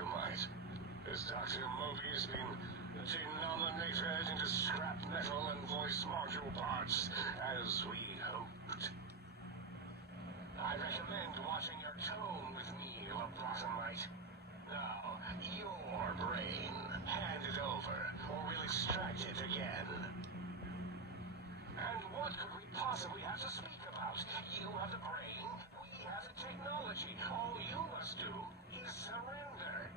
lobotomite. Has Dr. Mobius been denominated into scrap metal and voice module parts, as we hoped? I recommend watching your tone with me, lobotomite. Now, your brain. Hand it over, or we'll extract it again. And what could we possibly have to speak about? You have the brain, we have the technology. All you must do is surrender.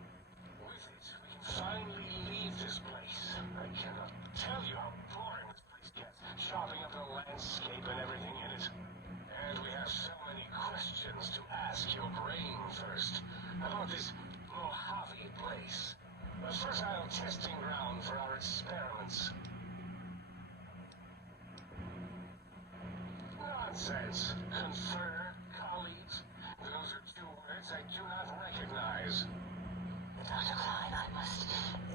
With it, we can finally leave this place. I cannot tell you how boring this place gets, chopping up the landscape and everything in it. And we have so many questions to ask your brain first about this Mojave place. A fertile testing ground for our experiments. Nonsense. Confer, colleagues. Those are two words I do not recognize. Dr. Klein, I must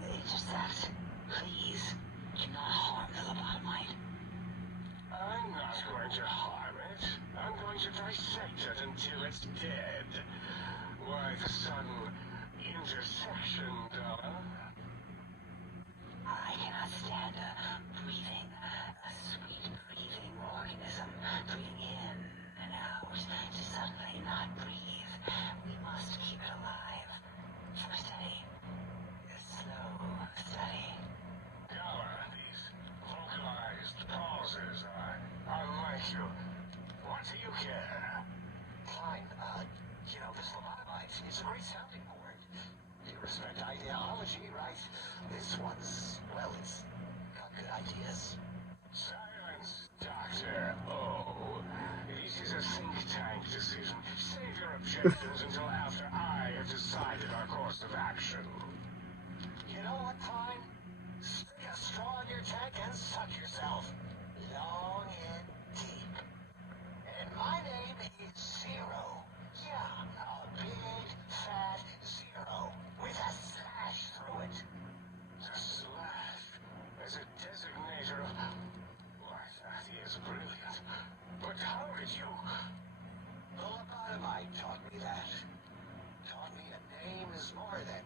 intercept. Please, do not harm the lobotomite. I'm not going to harm it. I'm going to dissect it until it's dead. Why the sudden intersection, Donna? I cannot stand a sweet breathing organism, breathing in and out, to suddenly not breathe. We must keep it alive. For steady, slow, steady. Donna, these vocalized pauses are unlike you. What do you care? Klein, this lobotomite, it's a great sounding board. You respect ideology, right? This one's, well, it's got good ideas. Silence, Doctor. Oh, this is a think tank decision. Save your objections until after I have decided our course of action. You know what, Klein? Stick a straw in your tank and suck yourself. Long and deep. And my name is Zero. Yeah, a big, fat zero with a slash through it. The slash as a designator of... Why, that is brilliant. But how did you... The lobotomite taught me that. Taught me a name is more than,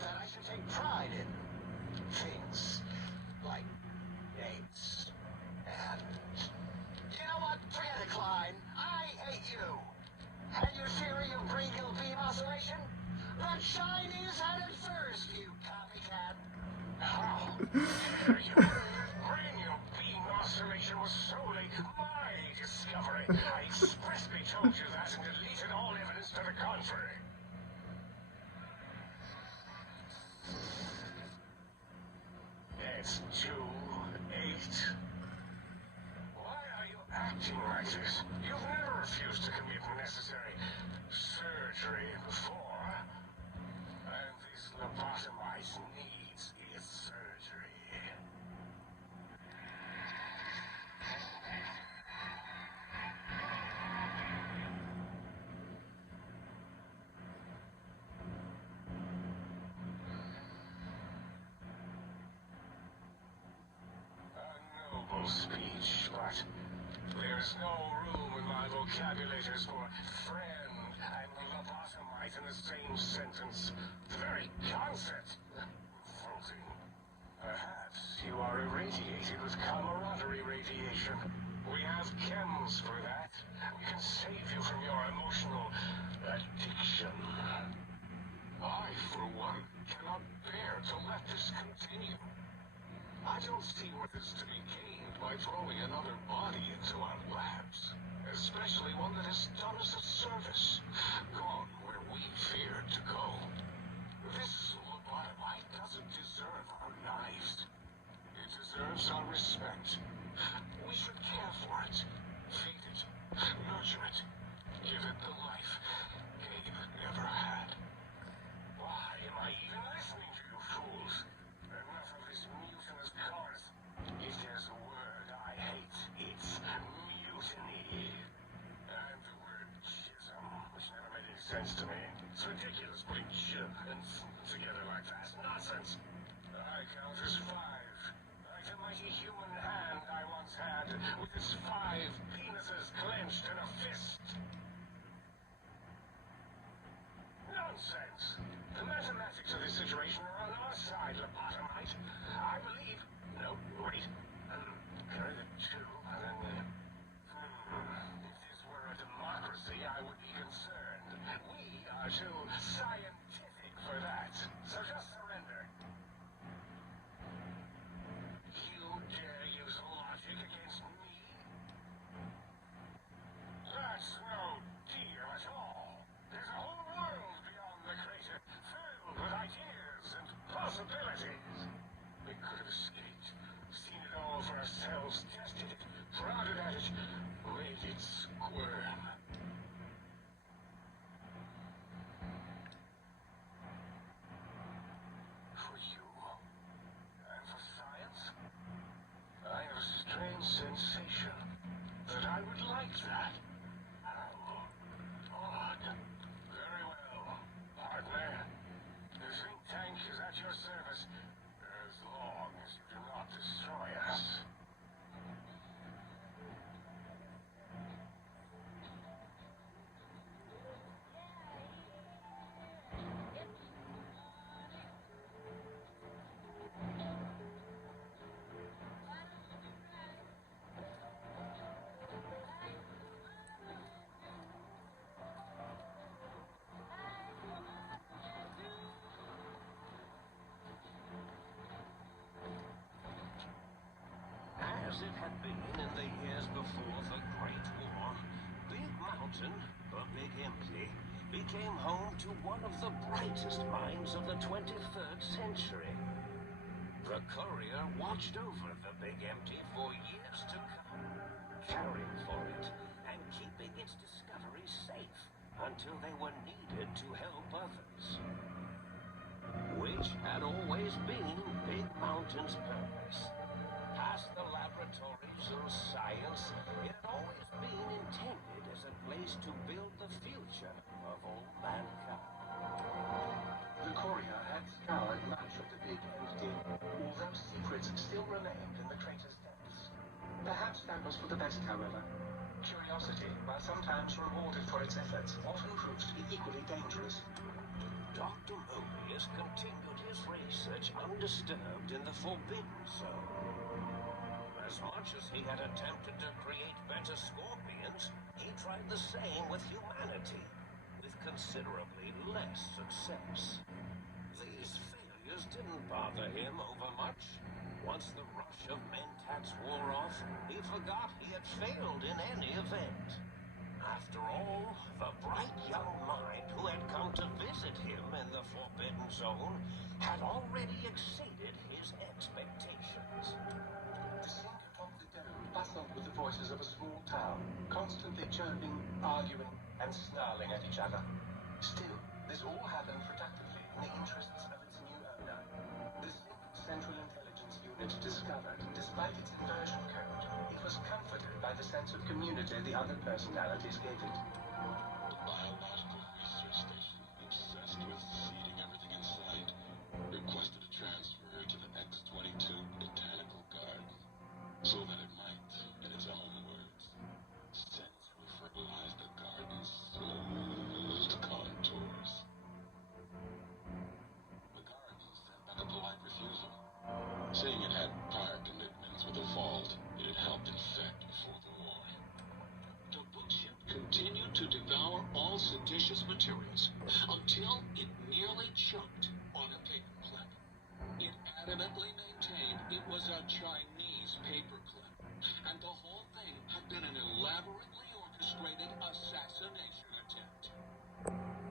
that I should take pride in things like names. And you know what? Forget it, Klein. I hate you. And your theory of brachial beam oscillation? The Chinese had it first, you copycat. How dare you? Brainial beam oscillation was solely my discovery. I expressly told you that and deleted all evidence to the contrary. It's 2-8. Why are you acting like this? You've never refused to commit necessary surgery before. And this lobotomite needs its surgery. A noble speech, but there's no room in my vocabulators for friend and lobotomite in the same sentence. The very concept. Confronting. Perhaps you are irradiated with camaraderie radiation. We have chems for that. We can save you from your emotional addiction. I, for one, cannot bear to let this continue. I don't see what is to be gained by throwing another body into our labs, especially one that has done us a service, gone where we feared to go. This lobotomite doesn't deserve our knives. It deserves our respect. We should care for it, feed it, nurture it, give it the life Gabe never had. Why am I even listening to you fools? Enough of this mutinous chorus. If there's a word I hate, it's mutiny. And the word schism, which never made any sense to me. It's ridiculous putting ch and together like that. Nonsense. I count as 5. Like the mighty human hand I once had, with its 5 penises clenched in a fist. Nonsense. situation are on our side, lobotomite. I believe... No, wait. Carry the two, and then... If this were a democracy, I would be concerned. We are too scientific for that. So just surrender. You dare use logic against me? That's no deal at all. There's a whole world beyond the crater, filled with ideas and possibilities. We could have escaped, seen it all for ourselves, tested it, prodded at it, made it squirm. For you, and for science, I have a strange sensation that I would like that. How odd. Very well, partner. The think tank is at your service, as long as you do not destroy us. As it had been in the years before the Great War, Big Mountain, or Big Empty, became home to one of the brightest minds of the 23rd century. The courier watched over the Big Empty for years to come, caring for it and keeping its discoveries safe until they were needed to help others. Which had always been Big Mountain's purpose. Past the laboratories of science, it had always been intended as a place to build the future of all mankind. The courier had scoured much of the Big Empty, although secrets still remained in the crater's depths. Perhaps that was for the best, however. Curiosity, while sometimes rewarded for its efforts, often proves to be equally dangerous. Dr. Mobius continued his research undisturbed in the Forbidden Zone. As much as he had attempted to create better scorpions, he tried the same with humanity, with considerably less success. These failures didn't bother him overmuch. Once the rush of mentats wore off, he forgot he had failed in any event. After all, the bright young mind who had come to visit him in the Forbidden Zone had already exceeded his expectations. The center of the dome bustled with the voices of a small town, constantly chirping, arguing, and snarling at each other. Still, this all happened productively in the interests of its new owner. The Central Intelligence Unit discovered, despite its inversion code, it was comforted by the sense of community the other personalities gave it. The biological research station, obsessed with seeding everything in sight, requested a transfer to the X-22 Botanical Garden, so that it might, in its own words, sensually fertilize the garden's smooth contours. The garden sent back a polite refusal, saying it had prior commitments with the vault it had helped infect before the war. The bookship continued to devour all seditious materials until it nearly choked on a paperclip. It adamantly maintained it was a Chinese paperclip, and the whole thing had been an elaborately orchestrated assassination attempt.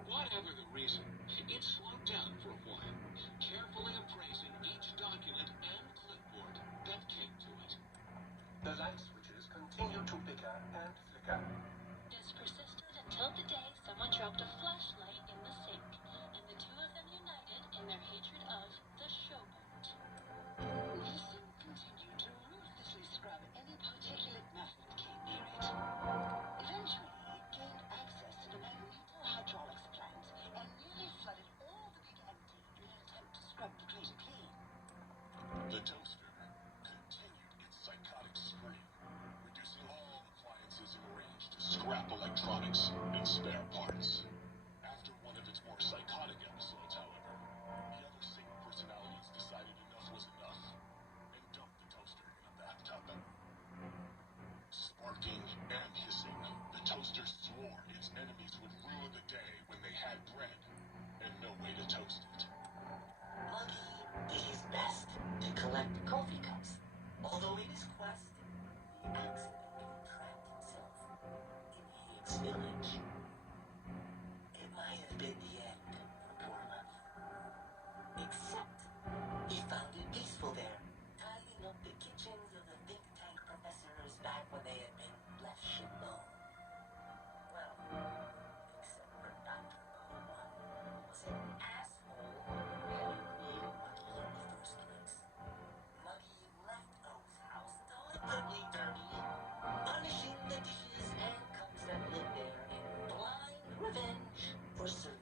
Whatever the reason, it slowed down for a while, carefully appraising each document and clipboard that came to it. The light switches continued to bicker and flicker. This persisted until the day someone dropped a flashlight in the sink, and the two of them united in their hatred of the showboat. Wilson continued to ruthlessly scrub any particulate matter that came near it. Eventually, it gained access to the magneto-hydraulics plant and nearly village. It might have been the end for Bournemouth. Except he found it peaceful there, tidying up the kitchens of the think tank professors back when they had been flesh and bone. Well, except for Dr. Bone, was an asshole who had it real muggy in the first place. Muggy left O's house deliberately dirty, punishing the dishes and cooks that lived there in blind revenge for serving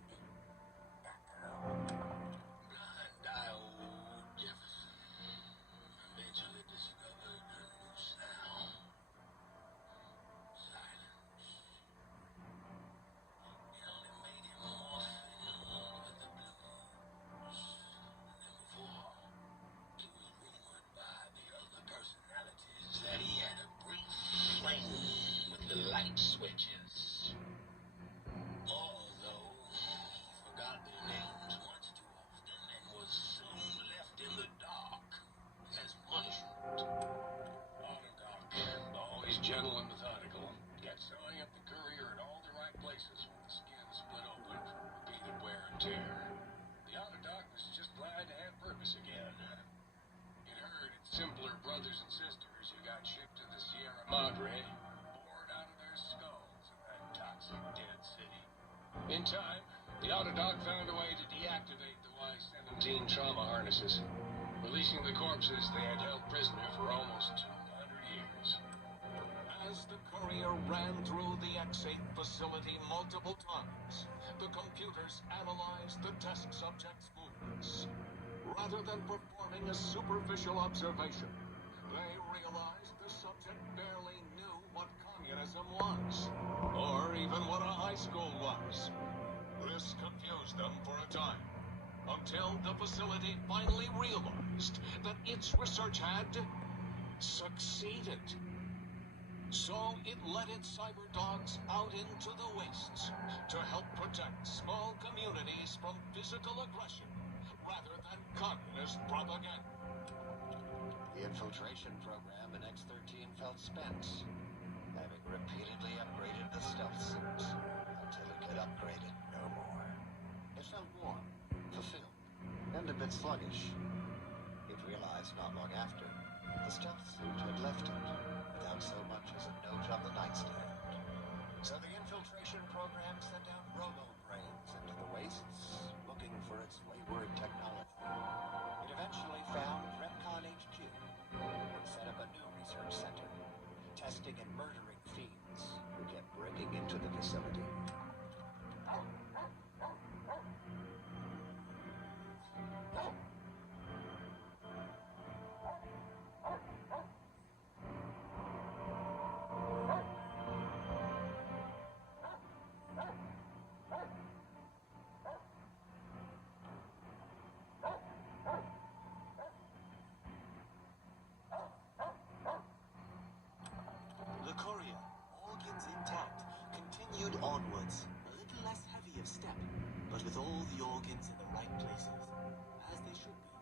Dr. O. Blind Diode Jefferson eventually discovered a new sound. Silence. It only made him more filled with the blues than before. It was rumored by the other personalities that he had a brief fling with the light switches. Although he forgot their names much too often and was soon left in the dark as punishment. Autodoc, always gentle and methodical, kept sewing up the courier in all the right places when the skin split open from repeated wear and tear. The Autodoc was just glad to have purpose again. It heard its simpler brothers and sisters who got shipped to the Sierra Madre bored out of their skulls in that toxic dead city. In time, the Autodoc found a way to deactivate the Y-17 trauma harnesses, releasing the corpses they had held prisoner for almost 200 years. As the courier ran through the X8 facility multiple times, the computers analyzed the test subject's movements. Rather than performing a superficial observation, they realized the subject barely knew what communism was, or even what a high school was. This confused them for a time, until the facility finally realized that its research had succeeded. So it let its cyber dogs out into the wastes to help protect small communities from physical aggression rather than communist propaganda. The infiltration program in X-13 felt spent, having repeatedly upgraded the stealth suit until it could upgrade it no more. It felt warm, fulfilled, and a bit sluggish. It realized not long after, the stealth suit had left it without so much as a note on the nightstand. So the infiltration program sent out robo-brains into the wastes, looking for its wayward technology. It eventually found Repcon HQ and set up a new research center, testing and murdering fiends who kept breaking into the facility. The courier, organs intact, continued onwards, a little less heavy of step, but with all the organs in the right places, as they should be.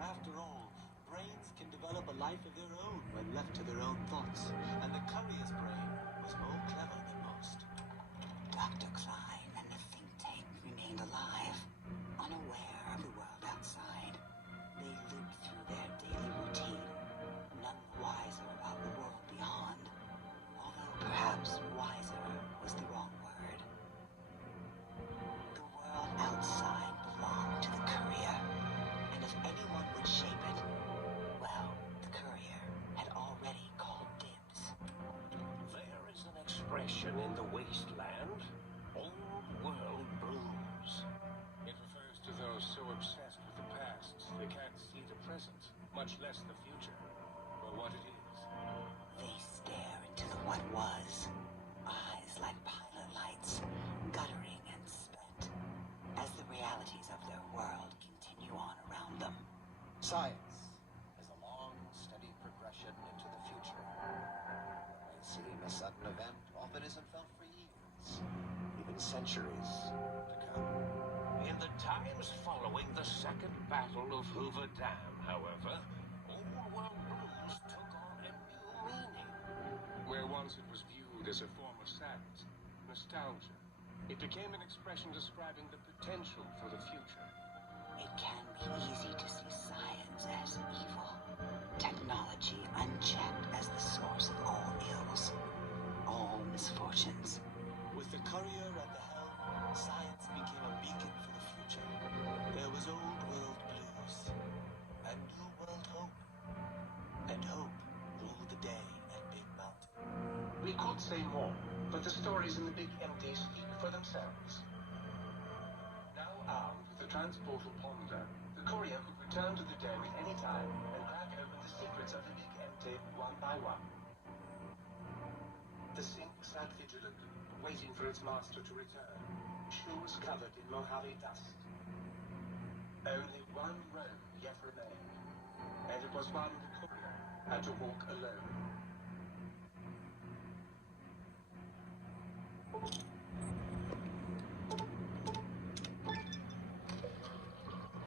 After all, brains can develop a life of their own when left to their own thoughts, and the courier's brain was more clever than most. Dr. Klein and the think tank remained alive, unaware of the world outside. They lived through their daily routine, none the wiser about the world beyond. Although perhaps wiser was the wrong word. The world outside belonged to the courier, and if anyone would shape it, well, the courier had already called dibs. There is an expression in the wasteland, old world blues. It refers to those so obsessed with the past they can't see the present, much less the future, or what it is. They stare into the what was, eyes like pilot lights, guttering and spent, as the realities of their world continue on around them. Science is a long, steady progression into the future. What may seem a sudden event often isn't felt for years, even centuries to come. In the times following the Second Battle of Hoover Dam, however, old world blues took on a new meaning. Where once it was viewed as a form of sadness, nostalgia. It became an expression describing the potential for the future. It can be easy to see science as evil, technology unchecked as the source of all ills, all misfortunes. With the courier at the helm, science became a beacon for the future. There was old world blues, and new world hope. And hope ruled the day at Big Mountain. We could say more, but the stories in the Big Empty speak for themselves. Now armed with the transportal ponder, the courier could return to the dome at any time and crack open the secrets of the Big Empty one by one. The sink sat vigilant, waiting for its master to return, shoes covered in Mojave dust. Only one road yet remained, and it was one the courier had to walk alone.